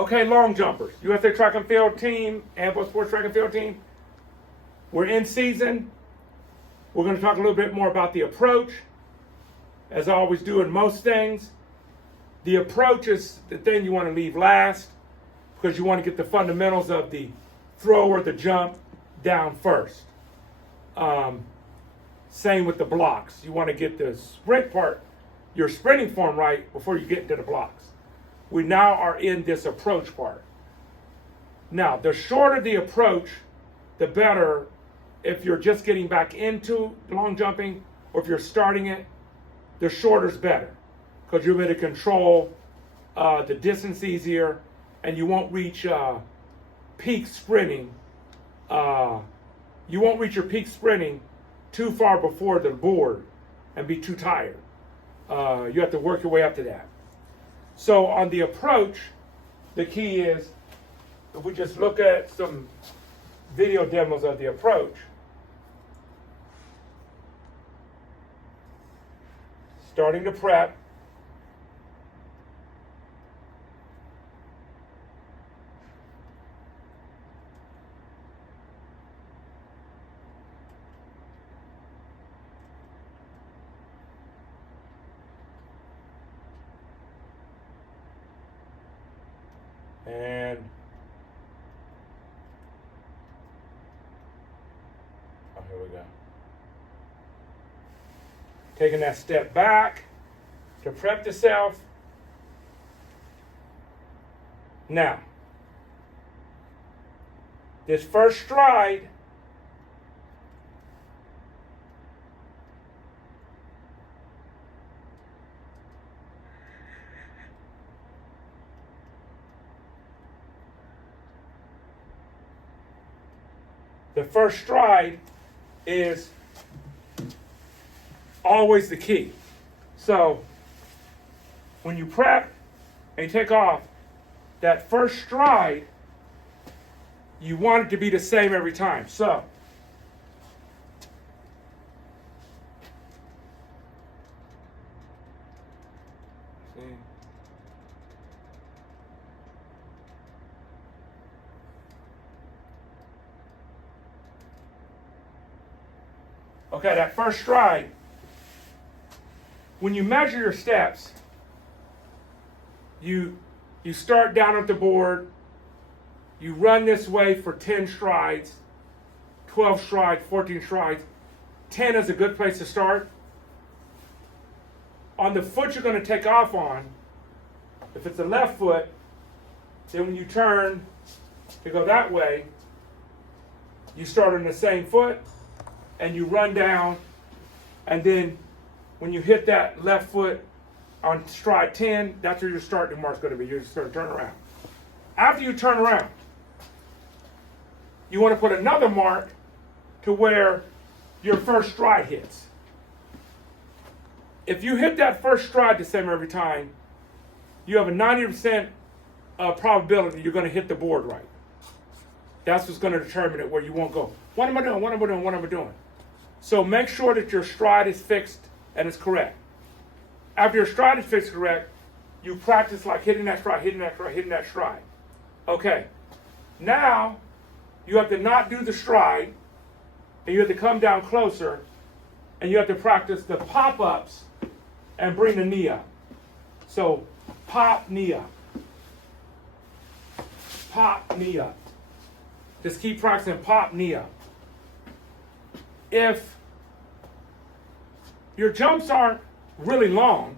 Okay, long jumpers. USA Track and Field team, Ambo Sports Track and Field team. We're in season. We're going to talk a little bit more about the approach. As I always do in most things, the approach is the thing you want to leave last because you want to get the fundamentals of the throw or the jump down first. Same with the blocks. You want to get the sprint part, your sprinting form right before you get into the blocks. We now are in this approach part. Now, the shorter the approach, the better if you're just getting back into long jumping or if you're starting it, the shorter is better because you're able to control the distance easier and you won't reach peak sprinting. You won't reach your peak sprinting too far before the board and be too tired. You have to work your way up to that. So on the approach, the key is, if we just look at some video demos of the approach, starting to prep, and here we go. Taking that step back to prep the self. Now, this first stride is always the key. So when you prep and you take off, that first stride, you want it to be the same every time. So okay, that first stride, when you measure your steps, you start down at the board, you run this way for 10 strides, 12 strides, 14 strides. 10 is a good place to start. On the foot you're going to take off on, if it's the left foot, then when you turn to go that way, you start on the same foot, and you run down, and then when you hit that left foot on stride 10, that's where your starting mark's going to be. You're just going to turn around. After you turn around, you want to put another mark to where your first stride hits. If you hit that first stride the same every time, you have a 90% probability you're going to hit the board right. That's what's going to determine it, where you won't go, what am I doing, what am I doing, what am I doing? So make sure that your stride is fixed and is correct. After your stride is fixed correct, you practice like hitting that stride, hitting that stride, hitting that stride. Okay, now you have to not do the stride, and you have to come down closer, and you have to practice the pop-ups and bring the knee up. So pop, knee up. Pop, knee up. Just keep practicing pop, knee up. If your jumps aren't really long,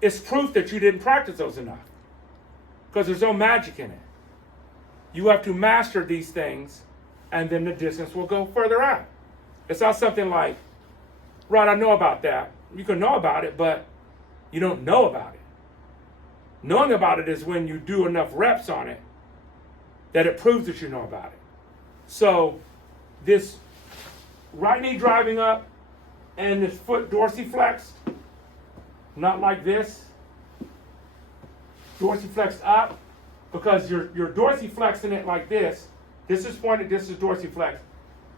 it's proof that you didn't practice those enough, because there's no magic in it. You have to master these things, and then the distance will go further out. It's not something like, right, I know about that. You can know about it, but you don't know about it. Knowing about it is when you do enough reps on it that it proves that you know about it. So this right knee driving up and this foot dorsiflexed, not like this, dorsiflexed up, because you're dorsiflexing it like this. This is pointed, this is dorsiflexed,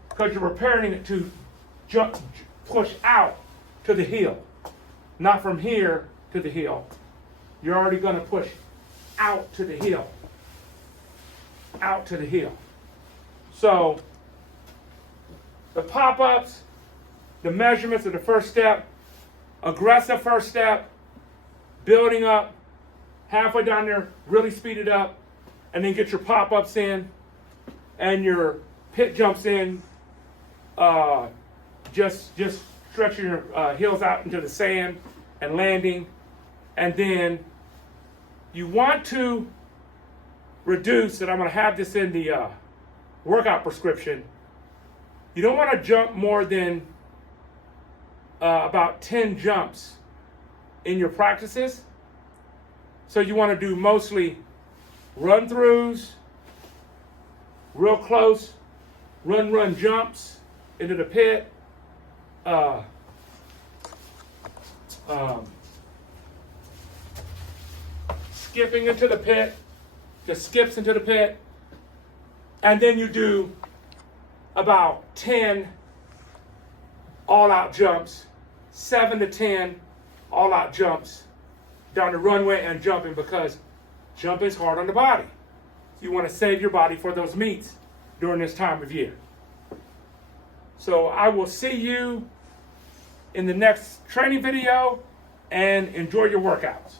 because you're preparing it to push out to the heel, not from here to the heel. You're already going to push out to the hill. Out to the hill. So the pop-ups, the measurements are the first step. Aggressive first step, building up, halfway down there, really speed it up, and then get your pop-ups in and your pit jumps in. Just stretching your heels out into the sand and landing. And then you want to reduce, and I'm going to have this in the workout prescription. You don't want to jump more than about 10 jumps in your practices. So you want to do mostly run-throughs, real close, run jumps into the pit, skipping into the pit, just skips into the pit, and then you do about 10 all-out jumps, 7 to 10 all-out jumps down the runway and jumping, because jumping is hard on the body. You want to save your body for those meets during this time of year. So I will see you in the next training video, and enjoy your workouts.